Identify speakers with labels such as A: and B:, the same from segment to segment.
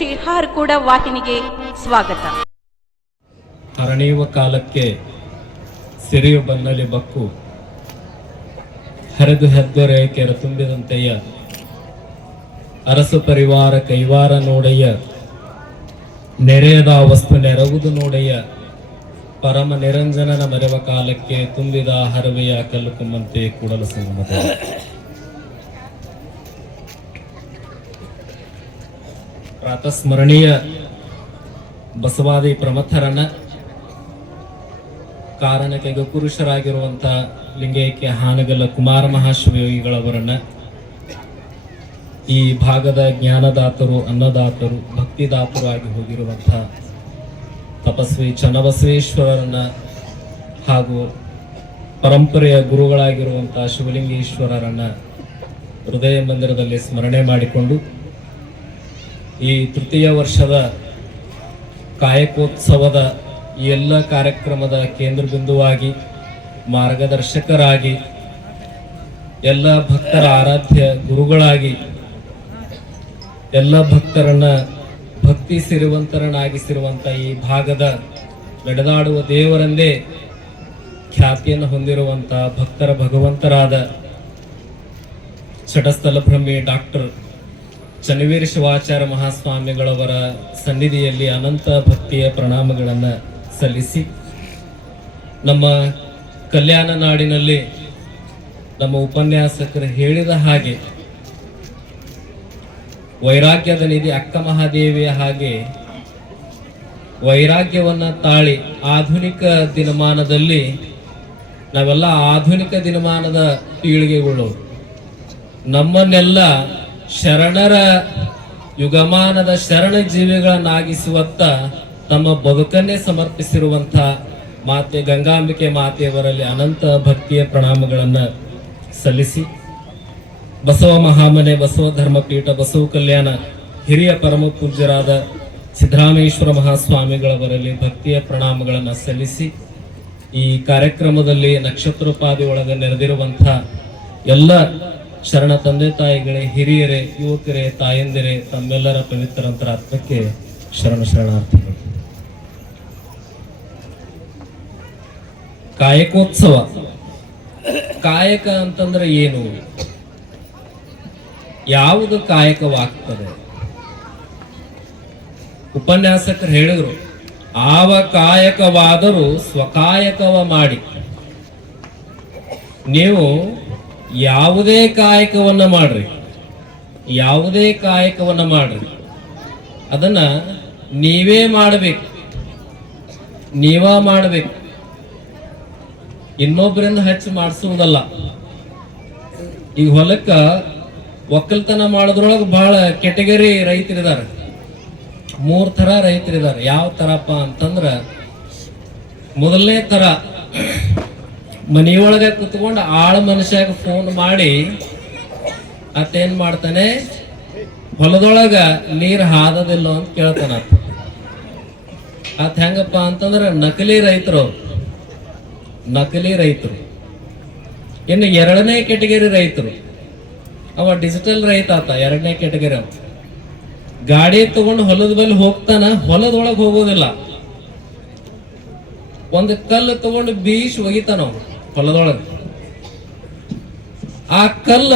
A: ಶಿರ್ಹಾರ್ ವಾಹಿನಿಗೆ ಸ್ವಾಗತ.
B: ಹರಣಿಯುವ ಕಾಲಕ್ಕೆ ಸಿರಿಯು ಬನ್ನಲಿ ಬಕ್ಕು, ಹರಿದು ಹೆದ್ದೊರೆ ಕೆರೆ ತುಂಬಿದಂತೆಯ ಅರಸು ಪರಿವಾರ ಕೈವಾರ ನೋಡಯ್ಯ ನೆರೆಯದ ವಸ್ತು ನೆರವುದು ನೋಡಯ್ಯ ಪರಮ ನಿರಂಜನನ ಮರೆವ ಕಾಲಕ್ಕೆ ತುಂಬಿದ ಹರವೆಯ ಕಲ್ಲು ಕುಮ್ಮಂತೆ ಕೂಡಲು ಸಂಗಮದ. ಪ್ರಾತಸ್ಮರಣೀಯ ಬಸವಾದಿ ಪ್ರಮಥರನ್ನ ಕಾರಣಕ್ಕೆ ಗುರುಷರಾಗಿರುವಂತಹ ಲಿಂಗೈಕ್ಯ ಹಾನಗಲ್ಲ ಕುಮಾರ ಮಹಾಶಿವಯೋಗಿಗಳವರನ್ನ ಈ ಭಾಗದ ಜ್ಞಾನದಾತರು, ಅನ್ನದಾತರು, ಭಕ್ತಿದಾತರು ಆಗಿ ಹೋಗಿರುವಂಥ ತಪಸ್ವಿ ಚನ್ನಬಸವೇಶ್ವರರನ್ನ ಹಾಗೂ ಪರಂಪರೆಯ ಗುರುಗಳಾಗಿರುವಂಥ ಶಿವಲಿಂಗೇಶ್ವರರನ್ನ ಹೃದಯ ಮಂದಿರದಲ್ಲಿ ಸ್ಮರಣೆ ಮಾಡಿಕೊಂಡು ಈ ತೃತೀಯ ವರ್ಷದ ಕಾಯಕೋತ್ಸವದ ಈ ಎಲ್ಲ ಕಾರ್ಯಕ್ರಮದ ಕೇಂದ್ರ ಬಿಂದುವಾಗಿ ಮಾರ್ಗದರ್ಶಕರಾಗಿ ಎಲ್ಲ ಭಕ್ತರ ಆರಾಧ್ಯ ಗುರುಗಳಾಗಿ ಎಲ್ಲ ಭಕ್ತರನ್ನ ಭಕ್ತಿ ಸಿರಿವಂತರನ್ನಾಗಿಸಿರುವಂಥ ಈ ಭಾಗದ ನಡೆದಾಡುವ ದೇವರಂದೇ ಖ್ಯಾತಿಯನ್ನು ಹೊಂದಿರುವಂಥ ಭಕ್ತರ ಭಗವಂತರಾದ ಷಟಸ್ಥಲ ಬ್ರಹ್ಮಿ ಡಾಕ್ಟರ್ ಚನ್ನವೀರ ಶಿವಾಚಾರ್ಯ ಮಹಾಸ್ವಾಮಿಗಳವರ ಸನ್ನಿಧಿಯಲ್ಲಿ ಅನಂತ ಭಕ್ತಿಯ ಪ್ರಣಾಮಗಳನ್ನು ಸಲ್ಲಿಸಿ, ನಮ್ಮ ಕಲ್ಯಾಣ ನಾಡಿನಲ್ಲಿ ನಮ್ಮ ಉಪನ್ಯಾಸಕರು ಹೇಳಿದ ಹಾಗೆ ವೈರಾಗ್ಯದ ನಿಧಿ ಅಕ್ಕ ಮಹಾದೇವಿಯ ಹಾಗೆ ವೈರಾಗ್ಯವನ್ನ ತಾಳಿ ಆಧುನಿಕ ದಿನಮಾನದಲ್ಲಿ ನಾವೆಲ್ಲ ಆಧುನಿಕ ದಿನಮಾನದ ಪೀಳಿಗೆಗಳು. ನಮ್ಮನ್ನೆಲ್ಲ ಶರಣರ ಯುಗಮಾನದ ಶರಣ ಜೀವಿಗಳನ್ನಾಗಿಸುವತ್ತ ತಮ್ಮ ಬದುಕನ್ನೇ ಸಮರ್ಪಿಸಿರುವಂಥ ಮಾತೆ ಗಂಗಾಂಬಿಕೆ ಮಾತೆಯವರಲ್ಲಿ ಅನಂತ ಭಕ್ತಿಯ ಪ್ರಣಾಮಗಳನ್ನು ಸಲ್ಲಿಸಿ. ಬಸವ ಮಹಾಮನೆ, ಬಸವ ಧರ್ಮಪೀಠ, ಬಸವ ಕಲ್ಯಾಣ ಹಿರಿಯ ಪರಮ ಪೂಜ್ಯರಾದ ಸಿದ್ದರಾಮೇಶ್ವರ ಮಹಾಸ್ವಾಮಿಗಳವರಲ್ಲಿ ಭಕ್ತಿಯ ಪ್ರಣಾಮಗಳನ್ನು ಸಲ್ಲಿಸಿ ಈ ಕಾರ್ಯಕ್ರಮದಲ್ಲಿ ನಕ್ಷತ್ರೋಪಾದಿ ಒಳಗೆ ನೆರೆದಿರುವಂಥ ಎಲ್ಲ ಶರಣ ತಂದೆ ತಾಯಿಗಳೇ, ಹಿರಿಯರೇ, ಯುವಕರೇ, ತಾಯಂದಿರೇ, ತಮ್ಮೆಲ್ಲರ ಪವಿತ್ರ ಆತ್ಮಕ್ಕೆ ಶರಣ ಶರಣಾರ್ಥಿಗಳು. ಕಾಯಕೋತ್ಸವ. ಕಾಯಕ ಅಂತಂದ್ರೆ ಏನು? ಯಾವುದು ಕಾಯಕವಾಗ್ತದೆ? ಉಪನ್ಯಾಸಕರು ಹೇಳಿದ್ರು, ಆವ ಕಾಯಕವಾದರೂ ಸ್ವಕಾಯಕವ ಮಾಡಿ. ನೀವು ಯಾವುದೇ ಕಾಯಕವನ್ನ ಮಾಡ್ರಿ. ಯಾವುದೇ ಕಾಯಕವನ್ನ ಮಾಡ್ರಿ. ಅದನ್ನ ನೀವೇ ಮಾಡಬೇಕು. ನೀವ ಮಾಡಬೇಕು. ಇನ್ನೊಬ್ಬರಿಂದ ಹೆಚ್ಚು ಮಾಡಿಸುವುದಲ್ಲ. ಈಗ ಹೊಲಕ್ಕ ಒಕ್ಕಲ್ತನ ಮಾಡೋದ್ರೊಳಗೆ ಬಹಳ ಕೆಟಗರಿ ರೈತರಿದ್ದಾರೆ ಮೂರ್ ತರ ರೈತರಿದ್ದಾರೆ ಯಾವ ತರಪ್ಪ ಅಂತಂದ್ರ, ಮೊದಲನೇ ತರ ಮನಿಯೊಳಗೆ ಕುತ್ಕೊಂಡು ಆಳ ಮನುಷ್ಯಾಗ ಫೋನ್ ಮಾಡಿ ಅತ್ತೇನ್ ಮಾಡ್ತಾನೆ? ಹೊಲದೊಳಗ ನೀರ್ ಹಾದದಿಲ್ಲ ಅಂತ ಕೇಳ್ತಾನ ಅತ್ ಹೆಂಗಪ್ಪ ಅಂತಂದ್ರ ನಕಲಿ ರೈತರು. ನಕಲಿ ರೈತರು. ಇನ್ನು ಎರಡನೇ ಕೆಟಗರಿ ರೈತರು. ಅವ ಡಿಜಿಟಲ್ ರೈತ ಆತ ಎರಡನೇ ಕೆಟಗರಿ ಅವ. ಗಾಡಿ ತಗೊಂಡು ಹೊಲದ ಬಲ್ಲಿ ಹೋಗ್ತಾನ, ಹೊಲದೊಳಗೆ ಹೋಗೋದಿಲ್ಲ. ಒಂದು ಕಲ್ಲು ತಗೊಂಡು ಬೀಸ್ ಒಗಿತಾನ ಹೊಲದೊಳಗೆ ಆ ಕಲ್ಲ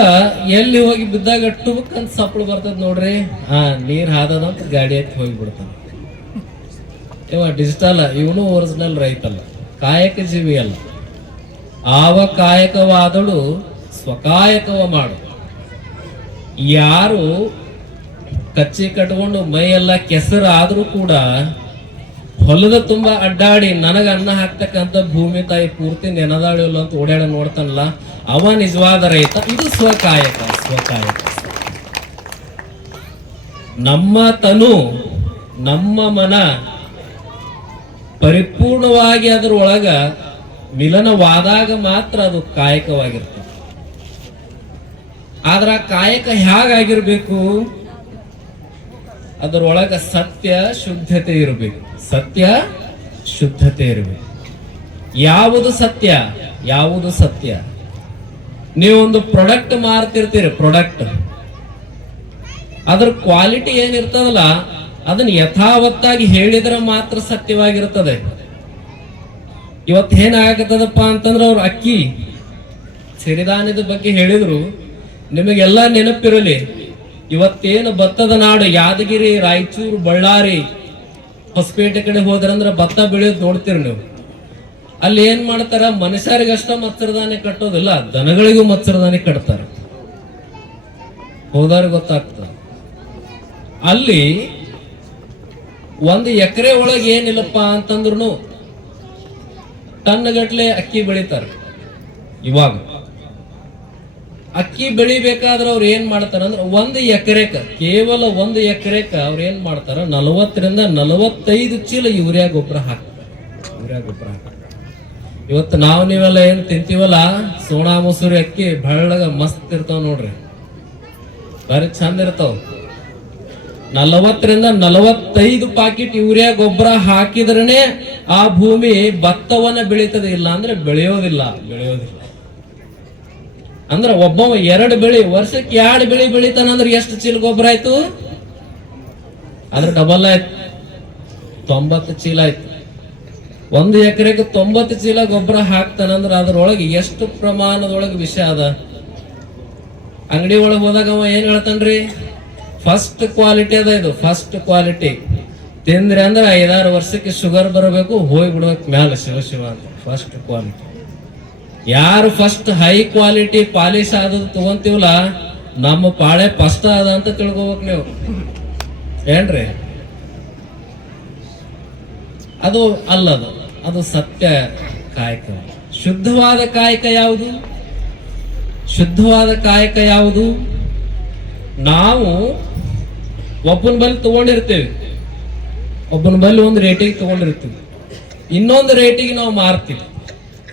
B: ಎಲ್ಲಿ ಹೋಗಿ ಬಿದ್ದಾಗ ಟುಬಕ್ಕಂತ ಸಪ್ಪಳು ಬರ್ತದ ನೋಡ್ರಿ. ಹಾ, ನೀರ್ ಹಾದದಂತ ಗಾಡಿ ಎತ್ತಿ ಹೋಗಿ ಬಿಡ್ತಾನ. ಇವ ಡಿಜಿಟಲ್ ಇವನು ಒರಿಜಿನಲ್ ರೈತಲ್ಲ. ಕಾಯಕ ಜೀವಿ ಅಲ್ಲ. ಆವ ಕಾಯಕವಾದಳು ಸ್ವಕಾಯಕವ ಮಾಡು. ಯಾರು ಕಚ್ಚಿ ಕಟ್ಕೊಂಡು ಮೈ ಎಲ್ಲ ಕೆಸರು ಆದರೂ ಕೂಡ ಹೊಲದ ತುಂಬಾ ಅಡ್ಡಾಡಿ ನನಗ ಅನ್ನ ಹಾಕ್ತಕ್ಕಂಥ ಭೂಮಿ ತಾಯಿ ಪೂರ್ತಿ ನೆನದಾಳಿಲ್ಲ ಅಂತ ಓಡಾಡ ನೋಡ್ತಾನಲ್ಲ, ಅವ ನಿಜವಾದ ರೈತ, ಇದು ಸ್ವಕಾಯಕ ಸ್ವಕಾಯಕ. ನಮ್ಮ ತನು, ನಮ್ಮ ಮನ ಪರಿಪೂರ್ಣವಾಗಿ ಅದರೊಳಗ ಮಿಲನವಾದಾಗ ಮಾತ್ರ ಅದು ಕಾಯಕವಾಗಿರ್ತದೆ. ಆದ್ರ ಕಾಯಕ ಹೇಗಾಗಿರ್ಬೇಕು? ಅದರೊಳಗ ಸತ್ಯ, ಶುದ್ಧತೆ ಇರಬೇಕು. ಸತ್ಯ, ಶುದ್ಧತೆ ಇರಬೇಕು ಯಾವುದು ಸತ್ಯ? ಯಾವುದು ಸತ್ಯ? ನೀವು ಒಂದು ಪ್ರಾಡಕ್ಟ್ ಮಾರ್ತಿರ್ತೀರಿ ಪ್ರಾಡಕ್ಟ್ ಅದ್ರ ಕ್ವಾಲಿಟಿ ಏನಿರ್ತದಲ್ಲ, ಅದನ್ನ ಯಥಾವತ್ತಾಗಿ ಹೇಳಿದ್ರೆ ಮಾತ್ರ ಸತ್ಯವಾಗಿರ್ತದೆ. ಇವತ್ತು ಏನಾಗತ್ತದಪ್ಪ ಅಂತಂದ್ರೆ ಅವ್ರು ಅಕ್ಕಿ, ಸಿರಿಧಾನ್ಯದ ಬಗ್ಗೆ ಹೇಳಿದ್ರು. ನಿಮಗೆಲ್ಲ ನೆನಪಿರಲಿ, ಇವತ್ತೇನು ಭತ್ತದ ನಾಡು ಯಾದಗಿರಿ, ರಾಯಚೂರು, ಬಳ್ಳಾರಿ ಹೊಸಪೇಟೆ ಕಡೆ ಹೋದ್ರಂದ್ರ ಭತ್ತ ಬೆಳೆಯೋದು ನೋಡ್ತೀರಿ ನೀವು. ಅಲ್ಲಿ ಏನ್ ಮಾಡ್ತಾರ, ಮನುಷ್ಯರಿಗಷ್ಟ ಮತ್ಸರದಾನೆ ಕಟ್ಟೋದಿಲ್ಲ, ದನಗಳಿಗೂ ಮತ್ಸರದಾನೆ ಕಟ್ತಾರ. ಹೋದಾರ ಗೊತ್ತಾಗ್ತದ. ಅಲ್ಲಿ ಒಂದು ಎಕರೆ ಒಳಗೆ ಏನಿಲ್ಲಪ್ಪ ಅಂತಂದ್ರು ಟನ್ ಗಟ್ಲೆ ಅಕ್ಕಿ ಬೆಳಿತಾರ. ಇವಾಗ. ಅಕ್ಕಿ ಬೆಳಿಬೇಕಾದ್ರೆ ಅವ್ರು ಏನ್ ಮಾಡ್ತಾರ ಅಂದ್ರೆ ಒಂದು ಎಕರೆಕ, ಕೇವಲ ಒಂದು ಎಕರೆಕ ಅವ್ರು ಏನ್ ಮಾಡ್ತಾರ? ನಲವತ್ತರಿಂದ ನಲವತ್ತೈದು ಚೀಲ ಯೂರಿಯಾ ಗೊಬ್ಬರ ಹಾಕ್ತಾರೆ. ಯೂರಿಯಾ ಗೊಬ್ಬರ ಹಾಕ್ತಾರೆ. ಇವತ್ತು ನಾವು ನೀವೆಲ್ಲ ಏನ್ ತಿಂತೀವಲ್ಲ? ಸೋಣಾ ಮಸೂರಿ, ಅಕ್ಕಿ, ಬೆಳ್ಳಗ ಮಸ್ತ್ ಇರ್ತಾವ ನೋಡ್ರಿ. ಬಾರಿ ಚಂದ ಇರ್ತಾವ. ನಲವತ್ತರಿಂದ ನಲವತ್ತೈದು ಪಾಕೆಟ್ ಯೂರಿಯಾ ಗೊಬ್ಬರ ಹಾಕಿದ್ರೇನೆ ಆ ಭೂಮಿ ಭತ್ತವನ್ನ ಬೆಳೀತದೆ ಇಲ್ಲ ಅಂದ್ರೆ ಬೆಳೆಯೋದಿಲ್ಲ. ಬೆಳೆಯೋದಿಲ್ಲ. ಅಂದ್ರೆ ಒಬ್ಬವ ಎರಡು ಬೆಳಿ, ವರ್ಷಕ್ಕೆ ಎರಡು ಬೆಳಿ ಬೆಳಿತಾನಂದ್ರೆ ಎಷ್ಟು ಚೀಲ ಗೊಬ್ಬರ ಆಯ್ತು? ಅದ್ರ ಡಬಲ್ ಆಯ್ತು. ತೊಂಬತ್ತು ಚೀಲ ಆಯ್ತು. ಒಂದು ಎಕರೆಗೆ ತೊಂಬತ್ತು ಚೀಲ ಗೊಬ್ಬರ ಹಾಕ್ತಾನಂದ್ರೆ ಅದ್ರೊಳಗೆ ಎಷ್ಟು ಪ್ರಮಾಣದೊಳಗೆ ವಿಷ ಅದ? ಅಂಗಡಿ ಒಳಗೆ ಹೋದಾಗ ಅವ ಏನ್ ಹೇಳ್ತಾನ್ರಿ? ಫಸ್ಟ್ ಕ್ವಾಲಿಟಿ ಅದ ಇದು ಫಸ್ಟ್ ಕ್ವಾಲಿಟಿ ತಿಂದ್ರೆ ಅಂದ್ರೆ ಐದಾರು ವರ್ಷಕ್ಕೆ ಶುಗರ್ ಬರಬೇಕು, ಹೋಗಿ ಬಿಡ್ಬೇಕು, ಮ್ಯಾಲ ಶಿವ ಶಿವ ಅಂತ. ಫಸ್ಟ್ ಕ್ವಾಲಿಟಿ ಯಾರು ಫಸ್ಟ್ ಹೈ ಕ್ವಾಲಿಟಿ ಪಾಲಿಶ್ ಆದದ್ದು ತಗೊಂತೀವಲ್ಲ, ನಮ್ಮ ಪಾಳೆ ಫಸ್ಟ್ ಅದ ಅಂತ ತಿಳ್ಕೊಬೇಕು ನೀವು. ಏನ್ರಿ? ಅದು ಅಲ್ಲದು, ಅದು ಸತ್ಯ ಕಾಯಕ. ಶುದ್ಧವಾದ ಕಾಯಕ ಯಾವುದು? ಶುದ್ಧವಾದ ಕಾಯಕ ಯಾವುದು? ನಾವು ಒಬ್ಬನ ಬಲ್ಲಿ ತಗೊಂಡಿರ್ತೇವೆ. ಒಬ್ಬನ ಬಲ್ಲಿ ಒಂದು ರೇಟಿಗೆ ತಗೊಂಡಿರ್ತೀವಿ. ಇನ್ನೊಂದು ರೇಟಿಗೆ ನಾವು ಮಾರ್ತೀವಿ.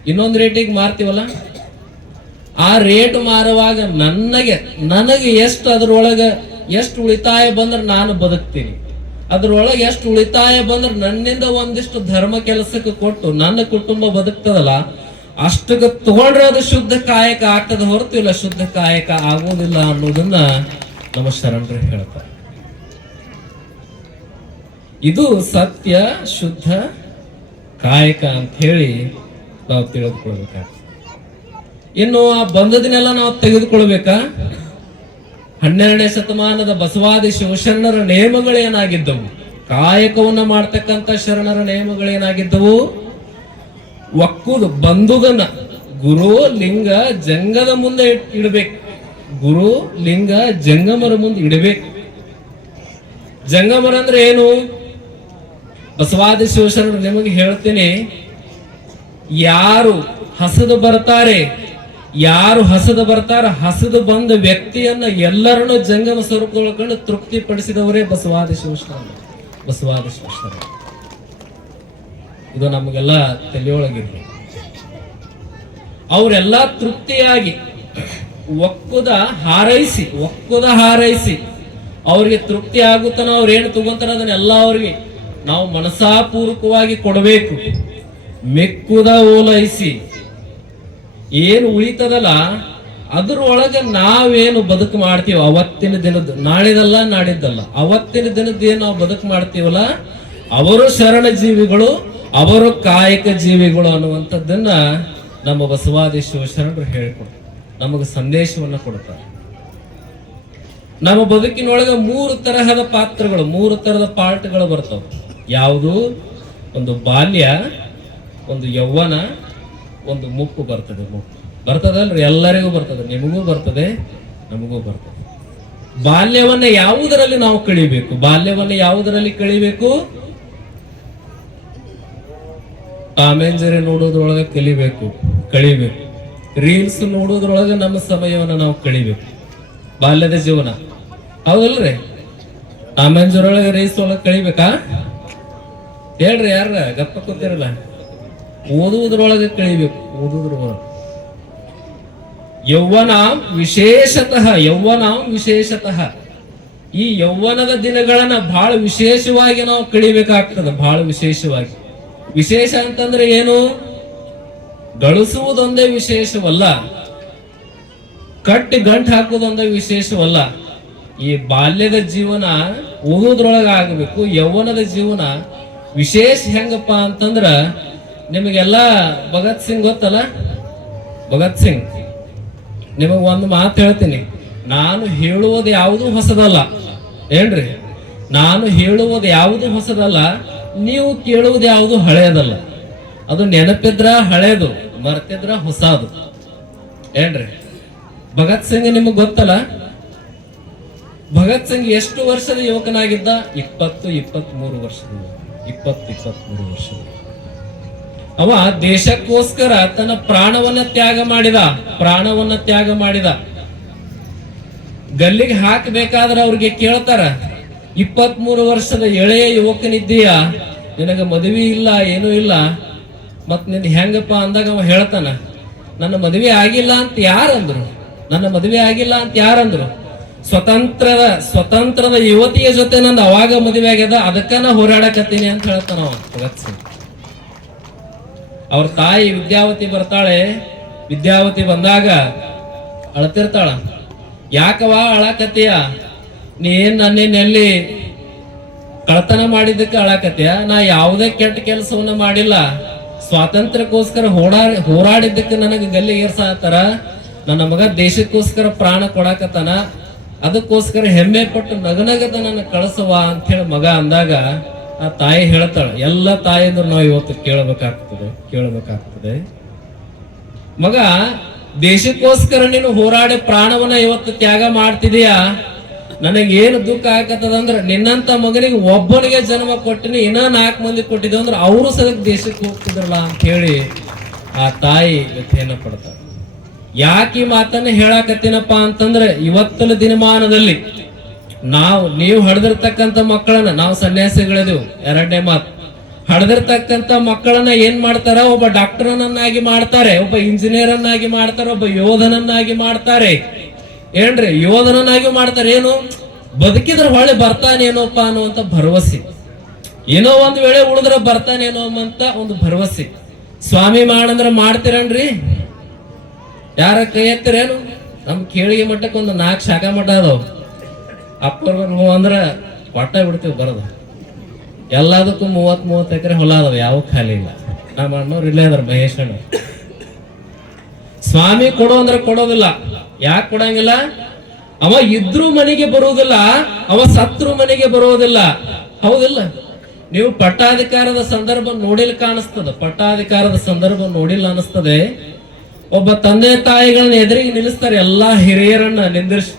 B: ಇನ್ನೊಂದು ರೇಟಿಗೆ ಮಾರ್ತೀವಲ್ಲ? ಆ ರೇಟ್ ಮಾರುವಾಗ ನನಗೆ ನನಗೆ ಎಷ್ಟು ಅದ್ರೊಳಗೆ ಎಷ್ಟು ಉಳಿತಾಯ ಬಂದ್ರೆ ನಾನು ಬದುಕ್ತೀನಿ. ಅದ್ರೊಳಗೆ ಎಷ್ಟು ಉಳಿತಾಯ ಬಂದ್ರೆ ನನ್ನಿಂದ ಒಂದಿಷ್ಟು ಧರ್ಮ ಕೆಲಸಕ್ಕೆ ಕೊಟ್ಟು ನನ್ನ ಕುಟುಂಬ ಬದುಕ್ತದಲ್ಲ, ಅಷ್ಟಕ್ಕೆ ತಗೊಂಡ್ರೆ ಅದು ಶುದ್ಧ ಕಾಯಕ ಆಗ್ತದೆ ಹೊರತು ಇಲ್ಲ, ಶುದ್ಧ ಕಾಯಕ ಆಗೋದಿಲ್ಲ ಅನ್ನೋದನ್ನ ನಮ್ಮ ಶರಣರು ಹೇಳ್ತಾರೆ. ಇದು ಸತ್ಯ, ಶುದ್ಧ, ಕಾಯಕ ಅಂತ ಹೇಳಿ ನಾವು ತಿಳಿದುಕೊಳ್ಬೇಕ ಇನ್ನು ಆ ಬಂದದನ್ನೆಲ್ಲ ನಾವು ತೆಗೆದುಕೊಳ್ಬೇಕಾ ಹನ್ನೆರಡನೇ ಶತಮಾನದ ಬಸವಾದಿ ಶಿವಶರಣರ ನೇಮಗಳೇನಾಗಿದ್ದವು ಕಾಯಕವನ್ನ ಮಾಡ್ತಕ್ಕಂತ ಶರಣರ ನೇಮಗಳೇನಾಗಿದ್ದವು ಒಕ್ಕುದು ಬಂಧುಗನ ಗುರು, ಲಿಂಗ, ಜಂಗದ ಮುಂದೆ ಇಡಬೇಕು ಇಡ್ಬೇಕು. ಗುರು, ಲಿಂಗ, ಜಂಗಮರ ಮುಂದೆ ಇಡಬೇಕು. ಜಂಗಮರ ಅಂದ್ರೆ ಏನು? ಬಸವಾದಿ ಶಿವಶರಣರು ನಿಮಗೆ ಹೇಳ್ತೀನಿ ಯಾರು ಹಸದು ಬರ್ತಾರೆ, ಯಾರು ಹಸದು ಬರ್ತಾರ, ಹಸದು ಬಂದ ವ್ಯಕ್ತಿಯನ್ನ ಎಲ್ಲರನ್ನು ಜಂಗಮ ಸ್ವರೂಪದೊಳಕೊಂಡು ತೃಪ್ತಿ ಪಡಿಸಿದವರೇ ಬಸವಾದಿ ಶಿವಶ್ರಮ ಬಸವಾದಿ ಶಿವಶ್ರಮ ಇದು ನಮಗೆಲ್ಲ ತಲೆಯೊಳಗಿರ್ಲಿ ಅವರೆಲ್ಲ ತೃಪ್ತಿಯಾಗಿ ಒಕ್ಕುದ ಹಾರೈಸಿ ಒಕ್ಕುದ ಹಾರೈಸಿ, ಅವ್ರಿಗೆ ತೃಪ್ತಿ ಆಗುತ್ತಾನ ಅವ್ರು ಏನು ತಗೊಂತಾರ ಅದನ್ನೆಲ್ಲ ಅವ್ರಿಗೆ ನಾವು ಮನಸಾಪೂರ್ವಕವಾಗಿ ಕೊಡಬೇಕು. ಮೆಕ್ಕುದ ಓಲೈಸಿ. ಏನು ಉಳಿತದಲ್ಲ, ಅದ್ರೊಳಗೆ ನಾವೇನು ಬದುಕು ಮಾಡ್ತೀವಿ, ಅವತ್ತಿನ ದಿನದ, ನಾಳಿದಲ್ಲ, ನಾಡಿದ್ದಲ್ಲ. ಅವತ್ತಿನ ದಿನದ ಏನು ನಾವು ಬದುಕು ಮಾಡ್ತೀವಲ್ಲ, ಅವರು ಶರಣ ಜೀವಿಗಳು, ಅವರು ಕಾಯಕ ಜೀವಿಗಳು ಅನ್ನುವಂಥದ್ದನ್ನ ನಮ್ಮ ಬಸವಾದಿ ಶಿವಶರಣರು ಹೇಳಿಕೊಡ್ತಾರೆ ನಮಗೆ ಸಂದೇಶವನ್ನ ಕೊಡ್ತಾರೆ. ನಮ್ಮ ಬದುಕಿನೊಳಗೆ ಮೂರು ತರಹದ ಪಾತ್ರಗಳು, ಮೂರು ತರಹದ ಪಾರ್ಟ್ಗಳು ಬರ್ತವೆ. ಯಾವುದು? ಒಂದು ಬಾಲ್ಯ ಒಂದು ಯೌವನ, ಒಂದು ಮುಪ್ಪು ಬರ್ತದೆ ಮುಪ್ಪು. ಬರ್ತದಲ್ರಿ? ಎಲ್ಲರಿಗೂ ಬರ್ತದೆ. ನಿಮಗೂ ಬರ್ತದೆ, ನಮಗೂ ಬರ್ತದೆ. ಬಾಲ್ಯವನ್ನ ಯಾವುದರಲ್ಲಿ ನಾವು ಕಳಿಬೇಕು? ಬಾಲ್ಯವನ್ನ ಯಾವುದರಲ್ಲಿ ಕಳಿಬೇಕು? ಕಾಮೆಂಜರಿ ನೋಡೋದ್ರೊಳಗೆ ಕಲಿಬೇಕು, ಕಳಿಬೇಕು. ರೀಲ್ಸ್ ನೋಡೋದ್ರೊಳಗೆ ನಮ್ಮ ಸಮಯವನ್ನು ನಾವು ಕಳಿಬೇಕು. ಬಾಲ್ಯದ ಜೀವನ. ಹೌದಲ್ರಿ? ಕಾಮೆಂಜರೊಳಗೆ ರೀಲ್ಸ್ ಒಳಗೆ ಕಳಿಬೇಕಾ? ಹೇಳ್ರಿ ಯಾರ ಗಪ್ಪ ಕೂತಿರಲ್ಲ. ಓದುವುದ್ರೊಳಗೆ ಕಳಿಬೇಕು ಓದುವುದ್ರೊಳಗೆ ಯೌವನ ವಿಶೇಷತಃ ಯೌವನ ವಿಶೇಷತಃ. ಈ ಯೌವನದ ದಿನಗಳನ್ನ ಬಹಳ ವಿಶೇಷವಾಗಿ ನಾವು ಕಳಿಬೇಕಾಗ್ತದೆ ಬಹಳ ವಿಶೇಷವಾಗಿ. ವಿಶೇಷ ಅಂತಂದ್ರೆ ಏನು? ಗಳಿಸುವುದೊಂದೇ ವಿಶೇಷವಲ್ಲ, ಕಟ್ಟಿ ಗಂಟು ಹಾಕುವುದೊಂದೇ ವಿಶೇಷವಲ್ಲ. ಈ ಬಾಲ್ಯದ ಜೀವನ ಓದೋದ್ರೊಳಗೆ ಆಗಬೇಕು ಯೌವನದ ಜೀವನ ವಿಶೇಷ ಹೆಂಗಪ್ಪ ಅಂತಂದ್ರ ನಿಮಗೆಲ್ಲ ಭಗತ್ ಸಿಂಗ್ ಗೊತ್ತಲ್ಲ? ಭಗತ್ ಸಿಂಗ್, ನಿಮಗೆ ಒಂದು ಮಾತು ಹೇಳ್ತೀನಿ. ನಾನು ಹೇಳುವುದು ಯಾವುದು ಹೊಸದಲ್ಲ. ಏನ್ರಿ? ನಾನು ಹೇಳುವುದು ಯಾವುದು ಹೊಸದಲ್ಲ, ನೀವು ಕೇಳುವುದು ಯಾವುದು ಹಳೆಯದಲ್ಲ. ಅದು ನೆನಪಿದ್ರ ಹಳೇದು ಮರ್ತಿದ್ರ ಹೊಸದು. ಏನ್ರಿ? ಭಗತ್ ಸಿಂಗ್ ನಿಮಗೆ ಗೊತ್ತಲ್ಲ? ಭಗತ್ ಸಿಂಗ್ ಎಷ್ಟು ವರ್ಷದ ಯುವಕನಾಗಿದ್ದ? ಇಪ್ಪತ್ತು ಇಪ್ಪತ್ತ್ ಮೂರು ವರ್ಷದ. ಇಪ್ಪತ್ತು ಇಪ್ಪತ್ತ್ ಮೂರು ವರ್ಷದ ಅವ ದೇಶಕ್ಕೋಸ್ಕರ ತನ್ನ ಪ್ರಾಣವನ್ನ ತ್ಯಾಗ ಮಾಡಿದ, ಪ್ರಾಣವನ್ನ ತ್ಯಾಗ ಮಾಡಿದ. ಗಲ್ಲಿಗೆ ಹಾಕಬೇಕಾದ್ರೆ ಅವ್ರಿಗೆ ಕೇಳ್ತಾರ ಇಪ್ಪತ್ತ್ ಮೂರು ವರ್ಷದ ಎಳೆಯ ಯುವಕನಿದ್ದೀಯ, ನಿನಗ ಮದುವೆ ಇಲ್ಲ, ಏನೂ ಇಲ್ಲ, ಮತ್ ನಿನ್ ಹೆಂಗಪ್ಪ ಅಂದಾಗ ಅವ ಹೇಳ್ತಾನ, ನನ್ನ ಮದುವೆ ಆಗಿಲ್ಲ ಅಂತ ಯಾರಂದ್ರು, ನನ್ನ ಮದುವೆ ಆಗಿಲ್ಲ ಅಂತ ಯಾರಂದ್ರು, ಸ್ವತಂತ್ರದ ಸ್ವತಂತ್ರದ ಯುವತಿಯ ಜೊತೆ ನನ್ನ ಅವಾಗ ಮದುವೆ ಆಗ್ಯದ, ಅದಕ್ಕ ನಾ ಹೋರಾಡಕತ್ತೀನಿ ಅಂತ ಹೇಳ್ತಾನ ಭಗತ್ ಸಿಂಗ್. ಅವ್ರ ತಾಯಿ ವಿದ್ಯಾವತಿ ಬರ್ತಾಳೆ, ವಿದ್ಯಾವತಿ ಬಂದಾಗ ಅಳತಿರ್ತಾಳ. ಯಾಕವಾ ಅಳಕತ್ತೀಯ? ನೀ ಏನ್ ನನ್ನೇನೆಲ್ಲಿ ಕಳ್ತನ ಮಾಡಿದ್ದಕ್ಕೆ ಅಳಕತ್ತೀಯ? ನಾ ಯಾವುದೇ ಕೆಟ್ಟ ಕೆಲಸವನ್ನ ಮಾಡಿಲ್ಲ. ಸ್ವಾತಂತ್ರ್ಯಕ್ಕೋಸ್ಕರ ಹೋರಾ ಹೋರಾಡಿದ್ದಕ್ಕೆ ನನಗೆ ಗಲ್ಲಿ ಏರ್ಸಾತಾರ. ನನ್ನ ಮಗ ದೇಶಕ್ಕೋಸ್ಕರ ಪ್ರಾಣ ಕೊಡಾಕತ್ತಾನ. ಅದಕ್ಕೋಸ್ಕರ ಹೆಮ್ಮೆ ಪಟ್ಟು ನಗನಗದ ನನ್ನ ಕಳಿಸವ ಅಂತ ಹೇಳಿ ಮಗ ಅಂದಾಗ ಆ ತಾಯಿ ಹೇಳ್ತಾಳೆ, ಎಲ್ಲ ತಾಯಿದ್ರು ನಾವು ಇವತ್ತು ಕೇಳಬೇಕಾಗ್ತದೆ ಕೇಳಬೇಕಾಗ್ತದೆ. ಮಗ, ದೇಶಕ್ಕೋಸ್ಕರ ನೀನು ಹೋರಾಡಿ ಪ್ರಾಣವನ್ನ ಇವತ್ತು ತ್ಯಾಗ ಮಾಡ್ತಿದೀಯಾ? ನನಗೆ ಏನು ದುಃಖ ಆಗತ್ತದಂದ್ರ ನಿನ್ನಂತ ಮಗನಿಗೆ ಒಬ್ಬನಿಗೆ ಜನ್ಮ ಕೊಟ್ಟಿನಿ, ಇನ್ನ ನಾಲ್ಕು ಮಂದಿ ಕೊಟ್ಟಿದ್ದೆ ಅಂದ್ರೆ ಅವರು ಸದಕ್ ದೇಶಕ್ಕೆ ಹೋಗ್ತಿದ್ರಲ್ಲ ಅಂತ ಹೇಳಿ ಆ ತಾಯಿ ವ್ಯಥೆಯನ್ನ ಪಡ್ತಾಳೆ. ಯಾಕೆ ಈ ಮಾತನ್ನ ಹೇಳಾಕತ್ತೀನಪ್ಪ ಅಂತಂದ್ರೆ, ಇವತ್ತಿನ ದಿನಮಾನದಲ್ಲಿ ನಾವು, ನೀವು ಹಡ್ದಿರ್ತಕ್ಕಂಥ ಮಕ್ಕಳನ್ನ, ನಾವು ಸನ್ಯಾಸಿಗಳಿದೆವು. ಎರಡನೇ ಮಾತು. ಹಡ್ದಿರ್ತಕ್ಕಂಥ ಮಕ್ಕಳನ್ನ ಏನ್ ಮಾಡ್ತಾರ, ಒಬ್ಬ ಡಾಕ್ಟರ್ನನ್ನಾಗಿ ಮಾಡ್ತಾರೆ, ಒಬ್ಬ ಇಂಜಿನಿಯರ್ ಅನ್ನಾಗಿ ಮಾಡ್ತಾರೆ, ಒಬ್ಬ ಯೋಧನನ್ನಾಗಿ ಮಾಡ್ತಾರೆ. ಏನ್ರಿ, ಯೋಧನನ್ನಾಗಿ ಮಾಡ್ತಾರೆ, ಏನು? ಬದುಕಿದ್ರೆ ಹೊಳೆ ಬರ್ತಾನೇನೋಪ್ಪ ಅನ್ನುವಂತ ಭರವಸೆ. ಏನೋ ಒಂದ್ ವೇಳೆ ಉಳಿದ್ರೆ ಬರ್ತಾನೇನೋ ಅಂತ ಒಂದು ಭರವಸೆ. ಸ್ವಾಮಿ ಮಾಡಂದ್ರ ಮಾಡ್ತೀರನ್ರಿ? ಯಾರ ಕೈ ಎತ್ತರೇನು? ನಮ್ ಕೇಳಿಗೆ ಮಟ್ಟಕ್ಕೆ ಒಂದು ನಾಲ್ಕು ಶಾಖ ಮಠ ಅದಾವ. ಅಪ್ಪರ್ ನೋವು ಅಂದ್ರೆ ಒಟ್ಟ ಬಿಡ್ತೀವಿ ಬರೋದು. ಎಲ್ಲದಕ್ಕೂ ಮೂವತ್ ಮೂವತ್ತು ಎಕರೆ ಹೊಲ ಅದಾವ, ಯಾವ ಖಾಲಿ ಇಲ್ಲ. ನಮ್ಮ ಅಣ್ಣವ್ರು ಇಲ್ಲೇ ಅದ್ರ ಮಹೇಶ್ ಅಣ್ಣ ಸ್ವಾಮಿ ಕೊಡು ಅಂದ್ರೆ ಕೊಡೋದಿಲ್ಲ. ಯಾಕೆ ಕೊಡಂಗಿಲ್ಲ? ಅವ ಇದ್ರು ಮನೆಗೆ ಬರುವುದಿಲ್ಲ, ಅವ ಸತ್ರು ಮನೆಗೆ ಬರುವುದಿಲ್ಲ. ಹೌದಿಲ್ಲ? ನೀವು ಪಟ್ಟಾಧಿಕಾರದ ಸಂದರ್ಭ ನೋಡಿಲ್ ಕಾಣಿಸ್ತದ, ಪಟ್ಟಾಧಿಕಾರದ ಸಂದರ್ಭ ನೋಡಿಲ್ಲ ಅನಿಸ್ತದೆ ಒಬ್ಬ ತಂದೆ ತಾಯಿಗಳನ್ನ ಎದುರಿಗೆ ನಿಲ್ಲಿಸ್ತಾರೆ, ಎಲ್ಲಾ ಹಿರಿಯರನ್ನ ನಿಂದಿರ್ಸಿ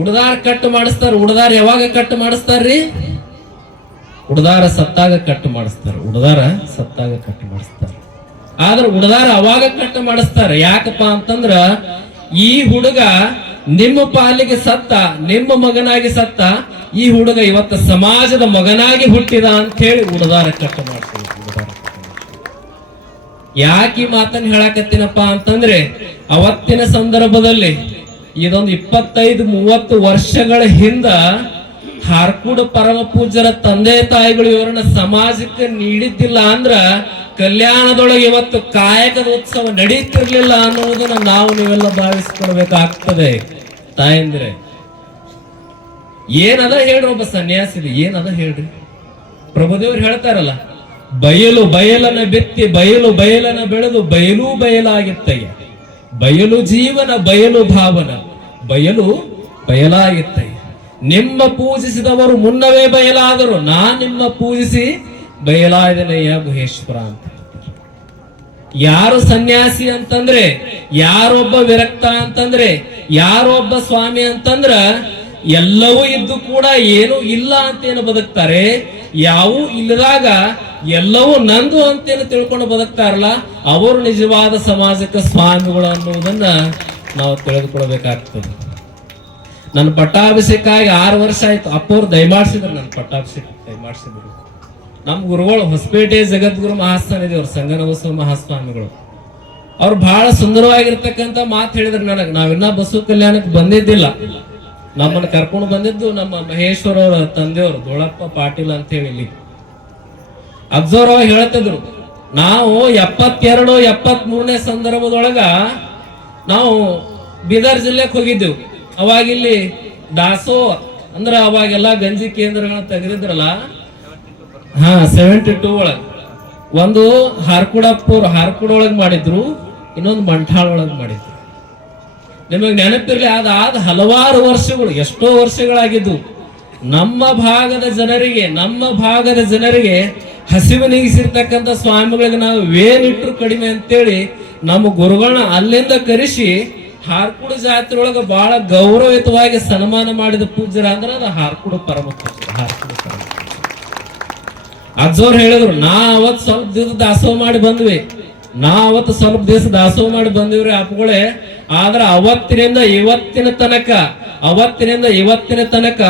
B: ಉಡದಾರ ಕಟ್ ಮಾಡಿಸ್ತಾರ, ಉಡದಾರ ಯಾವಾಗ ಕಟ್ ಮಾಡಿಸ್ತಾರ್ರಿ ಉಡದಾರ ಸತ್ತಾಗ ಕಟ್ ಮಾಡಿಸ್ತಾರ, ಉಡದಾರ ಸತ್ತಾಗ ಕಟ್ ಮಾಡಿಸ್ತಾರ ಆದ್ರ ಉಡದಾರ ಅವಾಗ ಕಟ್ ಮಾಡಿಸ್ತಾರ, ಯಾಕಪ್ಪ ಅಂತಂದ್ರ ಈ ಹುಡುಗ ನಿಮ್ಮ ಪಾಲಿಗೆ ಸತ್ತ, ನಿಮ್ಮ ಮಗನಾಗಿ ಸತ್ತ, ಈ ಹುಡುಗ ಇವತ್ತ ಸಮಾಜದ ಮಗನಾಗಿ ಹುಟ್ಟಿದ ಅಂತ ಹೇಳಿ ಉಡದಾರ ಕಟ್ ಮಾಡ್ತಾರ. ಯಾಕೆ ಈ ಮಾತನ್ನ ಹೇಳಕತ್ತೀನಪ್ಪ ಅಂತಂದ್ರೆ ಅವತ್ತಿನ ಸಂದರ್ಭದಲ್ಲಿ ಇದೊಂದು ಇಪ್ಪತ್ತೈದು, ಮೂವತ್ತು ವರ್ಷಗಳ ಹಿಂದ ಹಾರ್ಕೂಡ ಪರಮ ಪೂಜ್ಯರ ತಂದೆ ತಾಯಿಗಳು ಇವರನ್ನ ಸಮಾಜಕ್ಕೆ ನೀಡಿದ್ದಿಲ್ಲ ಅಂದ್ರ ಕಲ್ಯಾಣದೊಳಗೆ ಇವತ್ತು ಕಾಯಕದ ಉತ್ಸವ ನಡೀತಿರ್ಲಿಲ್ಲ ಅನ್ನೋದನ್ನ ನಾವು ನೀವೆಲ್ಲ ಭಾವಿಸ್ಕೊಳ್ಬೇಕಾಗ್ತದೆ ತಾಯಂದ್ರೆ, ಏನದ ಹೇಳ್ರಿ ಒಬ್ಬ ಸನ್ಯಾಸಿ ಏನದ ಹೇಳ್ರಿ? ಪ್ರಭುದೇವ್ರು ಹೇಳ್ತಾರಲ್ಲ, ಬಯಲು ಬಯಲನ ಬೆತ್ತಿ, ಬಯಲು ಬಯಲನ ಬೆಳೆದು ಬಯಲೂ ಬಯಲಾಗಿತ್ತಯ್ಯ. ಬಯಲು ಜೀವನ, ಬಯಲು ಭಾವನ. ಬಯಲು ಬಯಲಾಗಿತ್ತೆ. ನಿಮ್ಮ ಪೂಜಿಸಿದವರು ಮುನ್ನವೇ ಬಯಲಾದರು ನಾ ನಿಮ್ಮ ಪೂಜಿಸಿ ಬಯಲಾದನಯ್ಯ ಗುಹೇಶ್ವರ ಅಂತ. ಯಾರು ಸನ್ಯಾಸಿ ಅಂತಂದ್ರೆ, ಯಾರೊಬ್ಬ ವಿರಕ್ತ ಅಂತಂದ್ರೆ, ಯಾರೊಬ್ಬ ಸ್ವಾಮಿ ಅಂತಂದ್ರ, ಎಲ್ಲವೂ ಇದ್ದು ಕೂಡ ಏನು ಇಲ್ಲ ಅಂತೇನು ಬದುಕ್ತಾರೆ. ಯಾವೂ ಇಲ್ಲದಾಗ ಎಲ್ಲವೂ ನಂದು ಅಂತೇನು ತಿಳ್ಕೊಂಡು ಬದುಕ್ತಾರಲ್ಲ, ಅವರು ನಿಜವಾದ ಸಮಾಜಕ್ಕೆ ಸ್ವಾಮಿಗಳು ಅನ್ನುವುದನ್ನ ನಾವು ತಿಳಿದುಕೊಳ್ಬೇಕಾಗ್ತದೆ ನನ್ನ ಪಟ್ಟಾಭಿಷೇಕಾಗಿ ಆರು ವರ್ಷ ಆಯ್ತು. ಅಪ್ಪವ್ರು ದಯಮಾಡಿಸಿದ್ರು ನನ್ನ ಪಟ್ಟಾಭಿಷೇಕ ದಯಮಾಡಿಸಿದ್ರು ನಮ್ಮ ಗುರುಗಳು ಹೊಸಪೇಟೆ ಜಗದ್ಗುರು ಮಹಾಸ್ಥಾನ ಇದೆ ಅವ್ರ ಮಹಾಸ್ವಾಮಿಗಳು. ಅವ್ರು ಬಹಳ ಸುಂದರವಾಗಿರ್ತಕ್ಕಂಥ ಮಾತು ಹೇಳಿದ್ರು ನನಗೆ. ನಾವಿನ್ನ ಬಸವ ಕಲ್ಯಾಣಕ್ಕೆ ಬಂದಿದ್ದಿಲ್ಲ. ನಮ್ಮನ್ನ ಕರ್ಕೊಂಡು ಬಂದಿದ್ದು ನಮ್ಮ ಮಹೇಶ್ವರ ಅವರ ತಂದೆಯವರು, ದೊಳಪ್ಪ ಪಾಟೀಲ್ ಅಂತ ಹೇಳಿ ಅಬ್ಸರ್ವ್ ಹೇಳ್ತಿದ್ರು. ನಾವು ಎಪ್ಪತ್ತೆರಡು ಎಪ್ಪತ್ತ್ ಮೂರನೇ ಸಂದರ್ಭದೊಳಗ ನಾವು ಬೀದರ್ ಜಿಲ್ಲೆಗೆ ಹೋಗಿದ್ದೆವು. ಅವಾಗ ಇಲ್ಲಿ ದಾಸೋ ಅಂದ್ರ ಅವಾಗೆಲ್ಲ ಗಂಜಿ ಕೇಂದ್ರಗಳನ್ನ ತೆಗೆದಿದ್ರಲ್ಲ? ಹಾ ಸೆವೆಂಟಿ ಟೂ ಒಳಗ್. ಒಂದು ಹಾರ್ಕುಡಪ್ಪುರ್ ಹಾರ್ಕುಡ ಒಳಗ್ ಮಾಡಿದ್ರು, ಇನ್ನೊಂದು ಮಂಠಾಳ್ ಒಳಗ್ ಮಾಡಿದ್ರು. ನಿಮಗೆ ನೆನಪಿರ್ಲಿ ಅದಾದ ಹಲವಾರು ವರ್ಷಗಳು, ಎಷ್ಟೋ ವರ್ಷಗಳಾಗಿದ್ದು ನಮ್ಮ ಭಾಗದ ಜನರಿಗೆ, ನಮ್ಮ ಭಾಗದ ಜನರಿಗೆ ಹಸಿವು ನೀಗಿಸಿರ್ತಕ್ಕಂಥ ಸ್ವಾಮಿಗಳಿಗೆ ನಾವು ವೇನಿಟ್ರು ಕಡಿಮೆ ಅಂತೇಳಿ ನಮ್ಮ ಗುರುಗಳನ್ನ ಅಲ್ಲಿಂದ ಕರೆಸಿ ಹಾರ್ಕುಡ ಜಾತ್ರೆಯೊಳಗೆ ಬಹಳ ಗೌರವಯುತವಾಗಿ ಸನ್ಮಾನ ಮಾಡಿದ ಪೂಜ್ಯರ ಅಂದ್ರೆ ಅದು ಹಾರ್ಕುಡ ಪರಮ ಹಾರ್ಕುಡ ಪರಮ. ಅಜ್ಜೋರ್ ಹೇಳಿದ್ರು, ನಾ ಅವತ್ ಸ್ವಲ್ಪ ದಿವಸ ದಾಸೋಹ ಮಾಡಿ ಬಂದ್ವಿ. ನಾ ಅವತ್ತು ಸ್ವಲ್ಪ ದಿವಸ ದಾಸೋಹ ಮಾಡಿ ಬಂದಿವ್ರಿ ಅಪ್ಪಗಳೇ. ಆದ್ರ ಅವತ್ತಿನಿಂದ ಇವತ್ತಿನ ತನಕ, ಅವತ್ತಿನಿಂದ ಇವತ್ತಿನ ತನಕ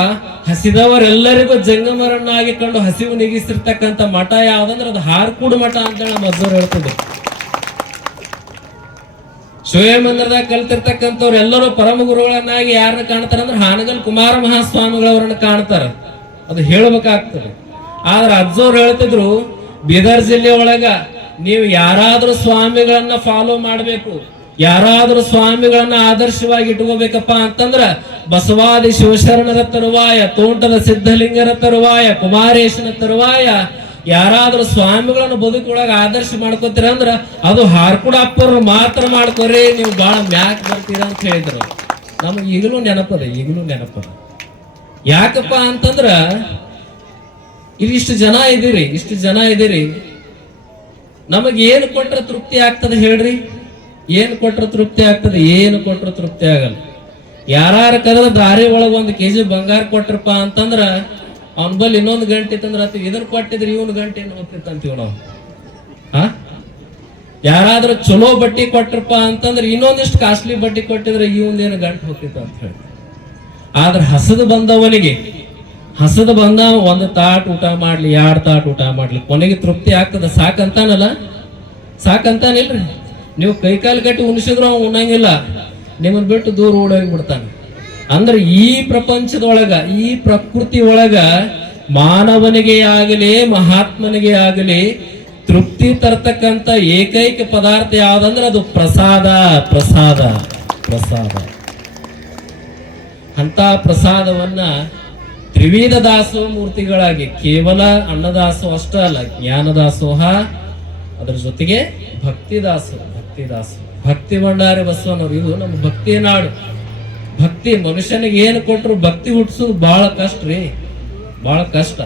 B: ಹಸಿದವರೆಲ್ಲರಿಗೂ ಜಂಗಮರನ್ನಾಗಿ ಕಂಡು ಹಸಿವು ನೀಗಿಸಿರ್ತಕ್ಕಂಥ ಮಠ ಯಾವ್ದಂದ್ರೆ ಅದು ಹಾರ್ಕೂಡು ಮಠ ಅಂತೇಳಿ ನಮ್ಮ ಅಜ್ಜವ್ರು ಹೇಳ್ತಿದ್ರು ಶಿವ ಮಂದಿರದಾಗ ಕಲ್ತಿರ್ತಕ್ಕಂಥವ್ರು ಎಲ್ಲರೂ ಪರಮ ಗುರುಗಳನ್ನಾಗಿ ಯಾರನ್ನ ಕಾಣ್ತಾರ ಅಂದ್ರೆ ಹಾನಗಲ್ ಕುಮಾರ ಮಹಾಸ್ವಾಮಿಗಳವರನ್ನ ಕಾಣ್ತಾರ. ಅದು ಹೇಳ್ಬೇಕಾಗ್ತದೆ. ಆದ್ರೆ ಅಜ್ಜವ್ರು ಹೇಳ್ತಿದ್ರು, ಬೀದರ್ ಜಿಲ್ಲೆ ಒಳಗ ನೀವು ಯಾರಾದ್ರೂ ಸ್ವಾಮಿಗಳನ್ನ ಫಾಲೋ ಮಾಡಬೇಕು, ಯಾರಾದ್ರೂ ಸ್ವಾಮಿಗಳನ್ನ ಆದರ್ಶವಾಗಿ ಇಟ್ಕೋಬೇಕಪ್ಪ ಅಂತಂದ್ರ ಬಸವಾದಿ ಶಿವಶರಣರ ತರುವಾಯ, ತೋಂಟದ ಸಿದ್ಧಲಿಂಗರ ತರುವಾಯ, ಕುಮಾರೇಶನ ತರುವಾಯ ಯಾರಾದ್ರೂ ಸ್ವಾಮಿಗಳನ್ನ ಬದುಕೊಳಗ ಆದರ್ಶ ಮಾಡ್ಕೋತೀರ ಅಂದ್ರ ಅದು ಹಾರ್ಕುಡ ಅಪ್ಪರು ಮಾತ್ರ ಮಾಡ್ಕೋರಿ, ನೀವು ಬಹಳ ಮ್ಯಾಕ್ ಬರ್ತೀರ ಅಂತ ಹೇಳಿದ್ರು. ನಮ್ಗೆ ಈಗಲೂ ನೆನಪದ ಈಗಲೂ ನೆನಪದ ಯಾಕಪ್ಪ ಅಂತಂದ್ರ, ಇಲ್ಲಿ ಜನ ಇದೀರಿ ಇಷ್ಟು ಜನ ಇದೀರಿ ನಮಗೆ ಏನು ಕೊಟ್ರೆ ತೃಪ್ತಿ ಆಗ್ತದೆ ಹೇಳ್ರಿ. ಏನು ಕೊಟ್ರೆ ತೃಪ್ತಿ ಆಗ್ತದೆ, ಏನು ಕೊಟ್ರೆ ತೃಪ್ತಿ ಆಗಲ್ಲ. ಯಾರ ಕರೆದ ದಾರಿ ಒಳಗ ಒಂದು ಕೆಜಿ ಬಂಗಾರ ಕೊಟ್ರಪ್ಪ ಅಂತಂದ್ರ ಅವನ ಬಲ್ಲಿ ಇನ್ನೊಂದು ಗಂಟೆ ಇತ್ತಂದ್ರೆ ಆತ ಇದನ್ನ ಕೊಟ್ಟಿದ್ರೆ ಇವನ್ ಗಂಟೆ ಏನು ಹೋಗ್ತಿತ್ತಂತೀವ್ ನಾವು. ಹಾ ಯಾರಾದ್ರೂ ಚಲೋ ಬಟ್ಟಿ ಕೊಟ್ರಪ್ಪ ಅಂತಂದ್ರೆ ಇನ್ನೊಂದಿಷ್ಟು ಕಾಸ್ಟ್ಲಿ ಬಟ್ಟಿ ಕೊಟ್ಟಿದ್ರೆ ಇವನ್ದೇನು ಗಂಟು ಹೋಗ್ತಿತ್ತು ಅಂತ ಹೇಳಿ. ಆದ್ರೆ ಹಸದು ಬಂದವನಿಗೆ, ಹಸದು ಬಂದ ಒಂದು ತಾಟ್ ಊಟ ಮಾಡ್ಲಿ, ಎರಡು ತಾಟ್ ಊಟ ಮಾಡ್ಲಿ, ಕೊನೆಗೆ ತೃಪ್ತಿ ಆಗ್ತದ? ಸಾಕಂತಾನಲ್ಲ? ಸಾಕಂತಾನಿಲ್ರಿ. ನೀವು ಕೈಕಾಲು ಕಟ್ಟಿ ಉಣಿಸಿದ್ರು ಅವ್ನು ಉಣ್ಣಂಗಿಲ್ಲ. ನಿಮ್ಮನ್ ಬಿಟ್ಟು ದೂರ ಓಡೋಗಿ ಬಿಡ್ತಾನೆ. ಅಂದ್ರೆ ಈ ಪ್ರಪಂಚದೊಳಗ, ಈ ಪ್ರಕೃತಿ ಒಳಗ ಮಾನವನಿಗೆ ಆಗಲಿ, ಮಹಾತ್ಮನಿಗೆ ಆಗಲಿ ತೃಪ್ತಿ ತರ್ತಕ್ಕಂತ ಏಕೈಕ ಪದಾರ್ಥ ಯಾವ್ದಂದ್ರೆ ಅದು ಪ್ರಸಾದ ಪ್ರಸಾದ ಪ್ರಸಾದ. ಅಂತ ಪ್ರಸಾದವನ್ನ ತ್ರಿವಿಧ ದಾಸೋಹ ಮೂರ್ತಿಗಳಾಗಿ, ಕೇವಲ ಅನ್ನದಾಸೋ ಅಷ್ಟೇ ಅಲ್ಲ ಜ್ಞಾನದಾಸೋಹ ಅದರ ಜೊತೆಗೆ ಭಕ್ತಿ ದಾಸೋಹ ಭಕ್ತಿ ಭಂಡಾರಿ ಬಸವನವರು, ಇದು ನಮ್ಮ ಭಕ್ತಿಯ ನಾಡು. ಭಕ್ತಿ, ಮನುಷ್ಯನಿಗೆ ಏನು ಕೊಟ್ಟರು ಭಕ್ತಿ ಹುಟ್ಟಿಸೋದು ಬಹಳ ಕಷ್ಟ ರೀ. ಬಹಳ ಕಷ್ಟ.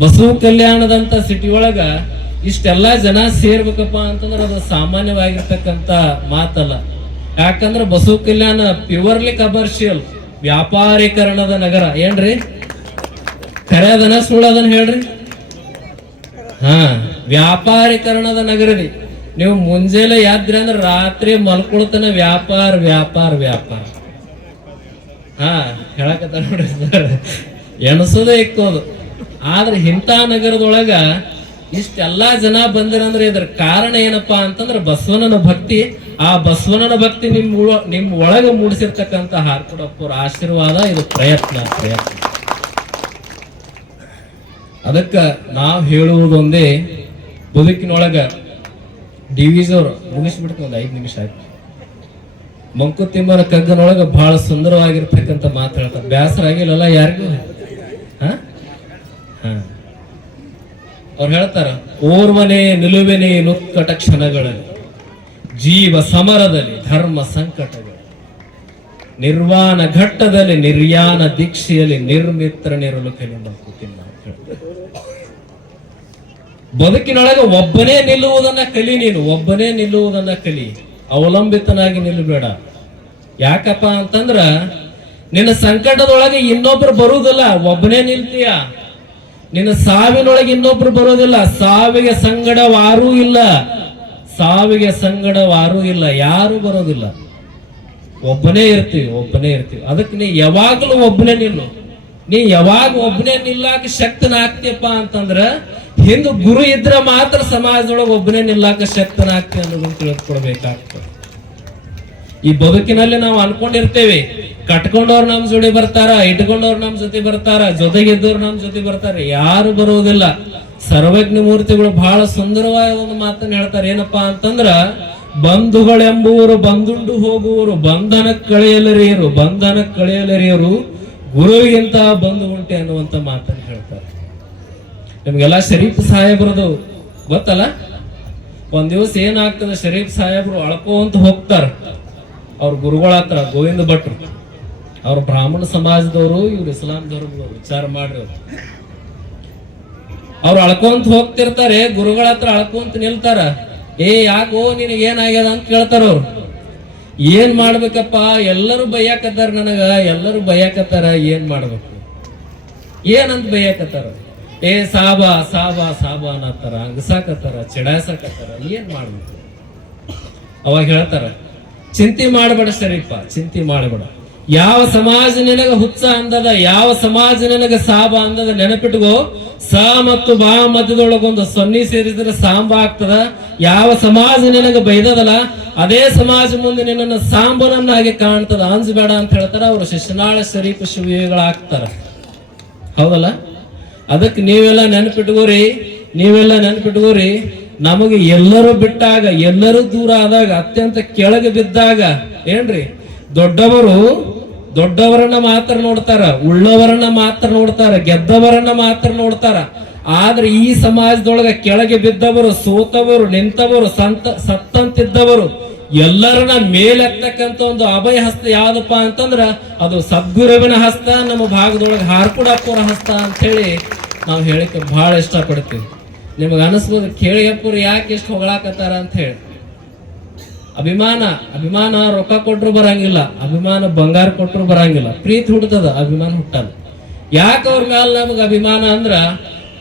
B: ಬಸವ ಕಲ್ಯಾಣದಂತ ಸಿಟಿ ಒಳಗ ಇಷ್ಟೆಲ್ಲಾ ಜನ ಸೇರ್ಬೇಕಪ್ಪ ಅಂತಂದ್ರೆ ಅದು ಸಾಮಾನ್ಯವಾಗಿರ್ತಕ್ಕಂತ ಮಾತಲ್ಲ. ಯಾಕಂದ್ರೆ ಬಸವ ಕಲ್ಯಾಣ ಪ್ಯೂರ್ಲಿ ಕಮರ್ಷಿಯಲ್ ವ್ಯಾಪಾರೀಕರಣದ ನಗರ. ಏನ್ರಿ? ಕರೆಯದನ ಅದನ ಸುಳ್ಳದನ್ನ ಹೇಳ್ರಿ? ಹಾ, ವ್ಯಾಪಾರೀಕರಣದ ನಗರ ರೀ. ನೀವು ಮುಂಜಾನೆ ಯಾದ್ರಿ ಅಂದ್ರೆ ರಾತ್ರಿ ಮಲ್ಕೊಳ್ತಾನೆ ವ್ಯಾಪಾರ ವ್ಯಾಪಾರ ವ್ಯಾಪಾರ. ಹಾ ಹೇಳಕತ್ತ ನೋಡ್ರಿ ಸರ್. ಎಣಸೋದೇ ಇಕ್ಕೋದು ಆದ್ರೆ ಇಂಥ ನಗರದೊಳಗ ಇಷ್ಟೆಲ್ಲಾ ಜನ ಬಂದಿರಂದ್ರೆ ಇದ್ರ ಕಾರಣ ಏನಪ್ಪಾ ಅಂತಂದ್ರೆ ಬಸವನನ ಭಕ್ತಿ. ಆ ಬಸವನನ ಭಕ್ತಿ ನಿಮ್ ನಿಮ್ ಒಳಗ ಮೂಡಿಸಿರ್ತಕ್ಕಂತ ಹಾರ್ಕೊಡಪ್ಪರ ಆಶೀರ್ವಾದ, ಇದು ಪ್ರಯತ್ನ ಪ್ರಯತ್ನ. ಅದಕ್ಕ ನಾವ್ ಹೇಳುವುದೊಂದೇ, ಬದುಕಿನೊಳಗ ಡಿವಿಜೋರ್ ಮುಗಿಸ್ಬಿಡ್ತು ಒಂದ್ ಐದ್ ನಿಮಿಷ ಆಯ್ತು. ಮಂಕುತಿಮ್ಮನ ಕಗ್ಗನೊಳಗ ಬಹಳ ಸುಂದರವಾಗಿರ್ತಕ್ಕಂಥ ಮಾತು ಹೇಳ್ತಾರೆ ಬೇಸರ ಆಗಿಲ್ಲಲ್ಲ ಯಾರಿಗೂ ಹ? ಅವ್ರು ಹೇಳ್ತಾರ, ಓರ್ವನೆ ನಿಲುವೆನೆ ನುಕ್ಕಟ ಕ್ಷಣಗಳಲ್ಲಿ ಜೀವ ಸಮರದಲ್ಲಿ ಧರ್ಮ ಸಂಕಟಗಳು, ನಿರ್ವಾಣ ಘಟ್ಟದಲ್ಲಿ ನಿರ್ಯಾಣ ದೀಕ್ಷೆಯಲ್ಲಿ ನಿರ್ಮಿತ್ರನಿರಲು ಕಲಿ ಮಂಕುತಿಮ್ಮ. ಬದುಕಿನೊಳಗ ಒಬ್ಬನೇ ನಿಲ್ಲುವುದನ್ನ ಕಲಿ ನೀನು, ಒಬ್ಬನೇ ನಿಲ್ಲುವುದನ್ನ ಕಲಿ ಅವಲಂಬಿತನಾಗಿ ನಿಲ್ಲಬೇಡ. ಯಾಕಪ್ಪ ಅಂತಂದ್ರ, ನಿನ್ನ ಸಂಕಟದೊಳಗೆ ಇನ್ನೊಬ್ರು ಬರುವುದಿಲ್ಲ, ಒಬ್ಬನೇ ನಿಲ್ತೀಯ. ನಿನ್ನ ಸಾವಿನೊಳಗೆ ಇನ್ನೊಬ್ರು ಬರೋದಿಲ್ಲ ಸಾವಿಗೆ ಸಂಗಡವಾರೂ ಇಲ್ಲ. ಸಾವಿಗೆ ಸಂಗಡವಾರೂ ಇಲ್ಲ, ಯಾರು ಬರೋದಿಲ್ಲ ಒಬ್ಬನೇ ಇರ್ತೀವಿ ಒಬ್ಬನೇ ಇರ್ತೀವಿ. ಅದಕ್ಕೆ ನೀ ಯಾವಾಗಲೂ ಒಬ್ಬನೇ ನಿಲ್ಲು. ನೀ ಯಾವಾಗ ಒಬ್ಬನೇ ನಿಲ್ಲಾಕ ಶಕ್ತನ ಆಗ್ತೀಯಪ್ಪ ಅಂತಂದ್ರ ಹಿಂದ್ ಗುರು ಇದ್ರ ಮಾತ್ರ ಸಮಾಜದೊಳಗೆ ಒಬ್ಬನೇ ನಿಲ್ಲಾಕ ಶಕ್ತನ ಆಗ್ತಿ ಅನ್ನೋದನ್ನ ತಿಳ್ಕೊಳ್ಬೇಕಾಗ್ತದೆ ಈ ಬದುಕಿನಲ್ಲಿ ನಾವು ಅನ್ಕೊಂಡಿರ್ತೇವೆ, ಕಟ್ಕೊಂಡವ್ರು ನಮ್ ಜೋಡಿ ಬರ್ತಾರ, ಇಟ್ಕೊಂಡವ್ರು ನಮ್ ಜೊತೆ ಬರ್ತಾರ, ಜೊತೆಗಿದ್ದವ್ರು ನಮ್ ಜೊತೆ ಬರ್ತಾರ, ಯಾರು ಬರುವುದಿಲ್ಲ. ಸರ್ವಜ್ಞ ಮೂರ್ತಿಗಳು ಬಹಳ ಸುಂದರವಾದ ಒಂದು ಮಾತನ್ನ ಹೇಳ್ತಾರೆ, ಏನಪ್ಪಾ ಅಂತಂದ್ರ, ಬಂಧುಗಳೆಂಬುವರು ಬಂದುಂಡು ಹೋಗುವರು, ಬಂಧನ ಕಳೆಯಲರಿಯರು ಬಂಧನ ಕಳೆಯಲರಿಯರು, ಗುರುವಿಗಿಂತ ಬಂದು ಉಂಟೆ ಅನ್ನುವಂತ ಮಾತನ್ನು ಹೇಳ್ತಾರೆ. ನಿಮ್ಗೆಲ್ಲ ಶರೀಫ್ ಸಾಹೇಬ್ರದು ಗೊತ್ತಲ್ಲ? ಒಂದ್ ದಿವಸ ಏನಾಗ್ತದೆ ಶರೀಫ್ ಸಾಹೇಬ್ರು ಅಳ್ಕೋಂತ ಹೋಗ್ತಾರ. ಅವ್ರ ಗುರುಗಳ ಹತ್ರ ಗೋವಿಂದ ಭಟ್ರು ಅವ್ರ ಬ್ರಾಹ್ಮಣ ಸಮಾಜದವರು, ಇವ್ರು ಇಸ್ಲಾಂ ಧರ್ಮದವರು ವಿಚಾರ ಮಾಡ್ರಿ ಅವ್ರು. ಅಳ್ಕೊಂತ ಹೋಗ್ತಿರ್ತಾರೆ, ಗುರುಗಳ ಹತ್ರ ಅಳ್ಕೊಂತ ನಿಲ್ತಾರ. ಏ, ಯಾಕೋ ನಿನಗೆ ಏನಾಗ್ಯದ ಅಂತ ಕೇಳ್ತಾರ ಅವ್ರು. ಏನ್ ಮಾಡ್ಬೇಕಪ್ಪ? ಎಲ್ಲರೂ ಬೈಯಾಕತ್ತಾರ ನನಗ, ಎಲ್ಲರೂ ಬೈಯಾಕತ್ತಾರ, ಏನ್ ಮಾಡ್ಬೇಕು? ಏನಂತ ಬೈಯಾಕತ್ತಾರ ಏ ಸಾಬ ಸಾಬ ಸಾಬ ಅನ್ನತ್ತಾರ ಹಂಗಸಾಕತ್ತಾರ ಚಿಡಾಸಕತ್ತಾರ, ಏನ್ ಮಾಡ್ಬೇಕು? ಅವಾಗ ಹೇಳ್ತಾರ, ಚಿಂತೆ ಮಾಡಬೇಡ ಸರಿಪ್ಪ ಚಿಂತೆ ಮಾಡಬೇಡ. ಯಾವ ಸಮಾಜ ನಿನಗ ಹುಚ್ಚ ಅಂದದ, ಯಾವ ಸಮಾಜ ನಿನಗ ಸಾಬ ಅಂದದ ನೆನಪಿಟ್ಕೋ. ಸ ಮತ್ತು ಬಾ ಮಧ್ಯದೊಳಗೊಂದು ಸೊನ್ನಿ ಸೇರಿದ್ರೆ ಸಾಂಬ ಆಗ್ತದ. ಯಾವ ಸಮಾಜ ನಿನಗ ಬೈದದಲ್ಲ, ಅದೇ ಸಮಾಜ ಮುಂದೆ ನಿನ್ನನ್ನು ಸಾಂಬನನ್ನಾಗಿ ಕಾಣ್ತದ. ಅಂಜಬೇಡ ಅಂತ ಹೇಳ್ತಾರ, ಅವರು ಶಿಶುನಾಳ ಶರೀಫ್ ಶಿವಗಳಾಗ್ತಾರ ಹೌದಲ್ಲ? ಅದಕ್ಕೆ ನೀವೆಲ್ಲ ನೆನಪಿಟ್ಕೋರಿ ನೀವೆಲ್ಲ ನೆನಪಿಟ್ಕೋರಿ, ನಮಗೆ ಎಲ್ಲರೂ ಬಿಟ್ಟಾಗ, ಎಲ್ಲರೂ ದೂರ ಆದಾಗ, ಅತ್ಯಂತ ಕೆಳಗೆ ಬಿದ್ದಾಗ, ಏನ್ರಿ? ದೊಡ್ಡವರು, ದೊಡ್ಡವರನ್ನ ಮಾತ್ರ ನೋಡ್ತಾರ, ಉಳ್ಳವರನ್ನ ಮಾತ್ರ ನೋಡ್ತಾರ, ಗೆದ್ದವರನ್ನ ಮಾತ್ರ ನೋಡ್ತಾರ. ಆದ್ರೆ ಈ ಸಮಾಜದೊಳಗ ಕೆಳಗೆ ಬಿದ್ದವರು, ಸೋತವರು, ನಿಂತವರು, ಸಂತ, ಸತ್ತಂತಿದ್ದವರು ಎಲ್ಲರನ್ನ ಮೇಲೆತ್ತಕ್ಕಂತ ಒಂದು ಅಭಯ ಹಸ್ತ ಯಾವ್ದಪ್ಪ ಅಂತಂದ್ರ ಅದು ಸದ್ಗುರುವಿನ ಹಸ್ತ, ನಮ್ಮ ಭಾಗದೊಳಗೆ ಹಾರ್ಕುಡಪ್ಪರ ಹಸ್ತ ಅಂತ ಹೇಳಿ ನಾವು ಹೇಳಕ್ಕೆ ಬಹಳ ಇಷ್ಟಪಡ್ತೀವಿ. ನಿಮಗೆ ಅನಿಸ್ಬೋದು ಕೇಳಿ ಅಪ್ಪರು ಯಾಕೆ ಎಷ್ಟು ಹೊಗಳಾಕತ್ತಾರ ಅಂತ ಹೇಳಿ ಅಭಿಮಾನ ಅಭಿಮಾನ ರೊಕ್ಕ ಕೊಟ್ಟರು ಬರಂಗಿಲ್ಲ, ಅಭಿಮಾನ ಬಂಗಾರ ಕೊಟ್ಟರು ಬರಂಗಿಲ್ಲ, ಪ್ರೀತಿ ಹುಡ್ತದ ಅಭಿಮಾನ ಹುಟ್ಟಲ್ಲ ಯಾಕೆ ಅವ್ರ ಮ್ಯಾಲ ನಮಗೆ ಅಭಿಮಾನ ಅಂದ್ರ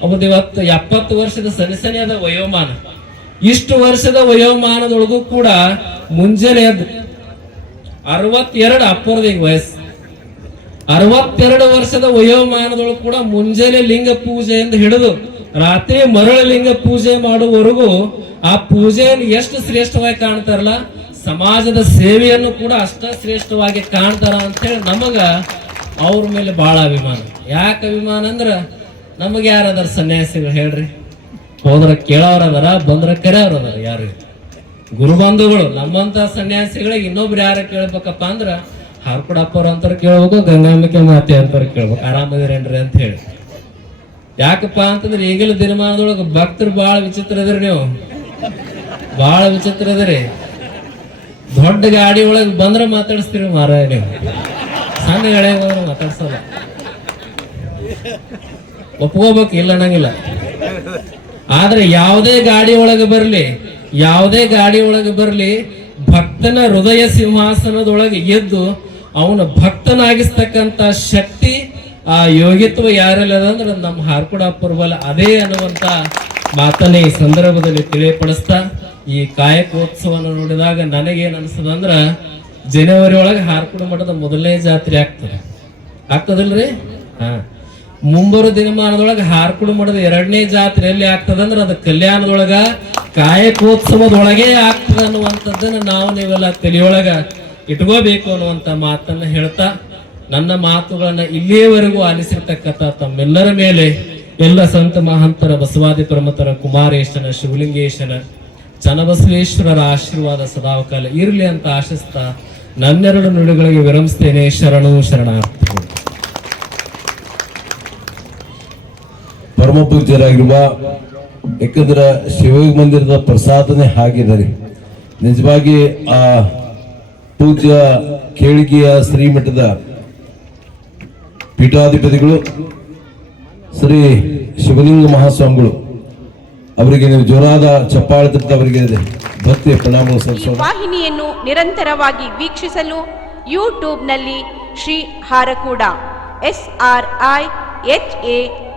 B: ಅವತ್ತು ಇವತ್ತು ಎಪ್ಪತ್ತು ವರ್ಷದ ಸನಿಸನಿಯಾದ ವಯೋಮಾನ. ಇಷ್ಟು ವರ್ಷದ ವಯೋಮಾನದೊಳಗೂ ಕೂಡ ಮುಂಜಾನೆ ಎದ್ದು ಅರವತ್ತೆರಡು ಅಪ್ಪರದ ವಯಸ್ಸು. ಅರವತ್ತೆರಡು ವರ್ಷದ ವಯೋಮಾನದೊಳಗೂ ಕೂಡ ಮುಂಜಾನೆ ಲಿಂಗ ಪೂಜೆ ಎಂದು ಹಿಡಿದು ರಾತ್ರಿ ಮರಳ ಲಿಂಗ ಪೂಜೆ ಮಾಡುವವರೆಗೂ ಆ ಪೂಜೆಯನ್ನು ಎಷ್ಟು ಶ್ರೇಷ್ಠವಾಗಿ ಕಾಣ್ತಾರಲ್ಲ? ಸಮಾಜದ ಸೇವೆಯನ್ನು ಕೂಡ ಅಷ್ಟ ಶ್ರೇಷ್ಠವಾಗಿ ಕಾಣ್ತಾರ ಅಂತ ಹೇಳಿ ನಮಗ ಅವ್ರ ಮೇಲೆ ಬಹಳ ಅಭಿಮಾನ. ಯಾಕೆ ಅಭಿಮಾನ ಅಂದ್ರ ನಮಗೆ ಯಾರಾದ್ರೂ ಸನ್ಯಾಸಿಗಳು ಹೇಳ್ರಿ. ಹೋದ್ರ ಕೇಳೋರು ಅದಾರ ಬಂದ್ರ ಕರೆಯವ್ರ ಅದಾರ ಯಾರು ಗುರುಬಂಧುಗಳು ನಮ್ಮಂತ ಸನ್ಯಾಸಿಗಳಿಗೆ ಇನ್ನೊಬ್ರು ಯಾರ ಕೇಳ್ಬೇಕಪ್ಪ ಅಂದ್ರ ಹಾರ್ಕೊಡಪ್ಪವ್ರ ಅಂತಾರ ಕೇಳ್ಬೇಕು, ಗಂಗಾಂಬಿಕೆ ಮಾತೆ ಅಂತಾರ ಕೇಳ್ಬೇಕು. ಆರಾಮದಿರೇನ್ರಿ ಅಂತ ಹೇಳಿ. ಯಾಕಪ್ಪ ಅಂತಂದ್ರೆ ಈಗಲ ದಿನಮಾನದೊಳಗ ಭಕ್ತರು ಬಹಳ ವಿಚಿತ್ರ ಅದ್ರಿ ನೀವು. ಬಹಳ ವಿಚಿತ್ರ ಅದರಿ ದೊಡ್ಡ ಗಾಡಿ ಒಳಗ್ ಬಂದ್ರ ಮಾತಾಡಿಸ್ತೀರಿ ಮಾರ ನೀವು. ಸಣ್ಣ ಗಾಡಿ ಮಾತಾಡ್ಸಲ್ಲ. ಒಪ್ಕೋಬೇಕು, ಇಲ್ಲ ಅನ್ನಂಗಿಲ್ಲ. ಆದ್ರೆ ಯಾವುದೇ ಗಾಡಿ ಒಳಗೆ ಬರಲಿ, ಯಾವುದೇ ಗಾಡಿ ಒಳಗೆ ಬರಲಿ, ಭಕ್ತನ ಹೃದಯ ಸಿಂಹಾಸನದೊಳಗೆ ಎದ್ದು ಅವನ ಭಕ್ತನಾಗಿಸ್ತಕ್ಕಂತ ಶಕ್ತಿ, ಆ ಯೋಗಿತ್ವ ಯಾರೆಲ್ಲ ಅಂದ್ರೆ ನಮ್ಮ ಹಾರ್ಕುಡ ಪರ್ವಲ ಅದೇ ಅನ್ನುವಂತ ಮಾತನ್ನ ಈ ಸಂದರ್ಭದಲ್ಲಿ ತಿಳಿಯಪಡಿಸ್ತಾ, ಈ ಕಾಯಕೋತ್ಸವನ ನೋಡಿದಾಗ ನನಗೇನ್ ಅನ್ಸದಂದ್ರ ಜನವರಿ ಒಳಗೆ ಹಾರ್ಕುಡ ಮಠದ ಮೊದಲನೇ ಜಾತ್ರೆ ಆಗ್ತದೆ. ಆಗ್ತದಲ್ರಿ? ಹಾ. ಮುಂಬರುವ ದಿನಮಾನದೊಳಗೆ ಹಾರ್ಕುಡು ಮಠದ ಎರಡನೇ ಜಾತ್ರೆ ಎಲ್ಲಿ ಆಗ್ತದಂದ್ರ ಅದು ಕಲ್ಯಾಣದೊಳಗ ಕಾಯಕೋತ್ಸವದೊಳಗೆ ಆಗ್ತದ ಅನ್ನುವಂಥದ್ದನ್ನ ನಾವು ನೀವೆಲ್ಲ ತಲೆಯೊಳಗ ಇಟ್ಕೋಬೇಕು ಅನ್ನುವಂತ ಮಾತನ್ನ ಹೇಳ್ತಾ, ನನ್ನ ಮಾತುಗಳನ್ನ ಇಲ್ಲಿಯವರೆಗೂ ಆಲಿಸಿರ್ತಕ್ಕಂಥ ತಮ್ಮೆಲ್ಲರ ಮೇಲೆ ಎಲ್ಲ ಸಂತ ಮಹಂತರ ಬಸವಾದಿ ಪ್ರಮತರ ಕುಮಾರೇಶನ, ಶಿವಲಿಂಗೇಶನ, ಚನ್ನಬಸವೇಶ್ವರರ ಆಶೀರ್ವಾದ ಸದಾವಕಾಲ ಇರಲಿ ಅಂತ ಆಶಿಸ್ತಾ ನನ್ನೆರಡು ನುಡಿಗಳಿಗೆ ವಿರಮಿಸ್ತೇನೆ. ಶರಣು ಶರಣಾರ್ಥಿಗಳು
C: ಪರಮ ಪೂಜ್ಯರಾಗಿರುವ ಯಾಕಂದ್ರೆ ಶಿವ ಮಂದಿರದ ಪ್ರಸಾದನೆ ಹಾಗಿದ್ದಾರೆ. ರೀ ನಿಜವಾಗಿ ಆ ಪೂಜ್ಯ ಕೇಳಿಗೆಯ ಶ್ರೀಮಠದ ಪೀಠಾಧಿಪತಿಗಳು ಶ್ರೀ ಶಿವಲಿಂಗ ಮಹಾಸ್ವಾಮಿಗಳು ಅವರಿಗೆ ನೀವು ಜೋರಾದ ಚಪ್ಪಾಳೆ ಅವರಿಗೆ ಭಕ್ತಿಯ ಪ್ರಣಾಮ
A: ವಾಹಿನಿಯನ್ನು ನಿರಂತರವಾಗಿ ವೀಕ್ಷಿಸಲು ಯೂಟ್ಯೂಬ್ನಲ್ಲಿ Shri Harakuda S R I H A